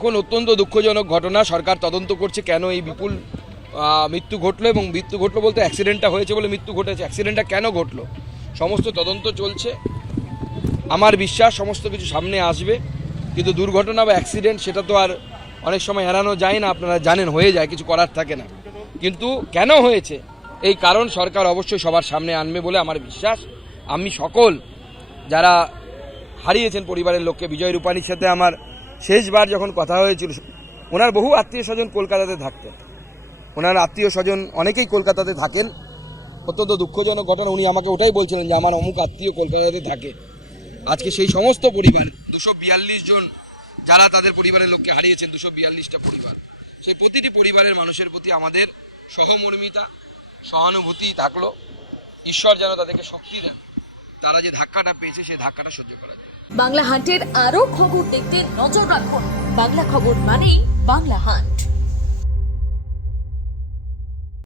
এখন অত্যন্ত দুঃখজনক ঘটনা। সরকার তদন্ত করছে কেন এই বিপুল মৃত্যু ঘটলো, এবং মৃত্যু ঘটলো বলতে অ্যাক্সিডেন্টটা হয়েছে বলে মৃত্যু ঘটেছে, অ্যাক্সিডেন্টটা কেন ঘটলো সমস্ত তদন্ত চলছে। আমার বিশ্বাস সমস্ত কিছু সামনে আসবে, কিন্তু দুর্ঘটনা বা অ্যাক্সিডেন্ট সেটা তো আর অনেক সময় এড়ানো যায় না, আপনারা জানেন, হয়ে যায়, কিছু করার থাকে না। কিন্তু কেন হয়েছে এই কারণ সরকার অবশ্যই সবার সামনে আনবে বলে আমার বিশ্বাস। আমি সকল যারা হারিয়েছেন পরিবারের লোককে, বিজয় রূপানীর সাথে আমার শেষবার যখন কথা হয়েছিল, ওনার বহু আত্মীয় স্বজন কলকাতাতে থাকতেন, ওনার আত্মীয় স্বজন অনেকেই কলকাতাতে থাকেন। অত্যন্ত দুঃখজনক ঘটনা। উনি আমাকে ওটাই বলছিলেন যে আমার অমুক আত্মীয় কলকাতাতে থাকে। আজকে সেই সমস্ত পরিবার 242 জন যারা তাদের পরিবারের লোককে হারিয়েছেন, 242টা পরিবার, সেই প্রতিটি পরিবারের মানুষের প্রতি আমাদের সহমর্মিতা, সহানুভূতি থাকলো। ঈশ্বর যেন তাদেরকে শক্তি দেন, তারা যে ধাক্কাটা পেয়েছে সেই ধাক্কাটা সহ্য করার জন্য। বাংলা হান্টের আরো খবর দেখতে নজর রাখুন। বাংলা খবর মানেই বাংলা হান্ট।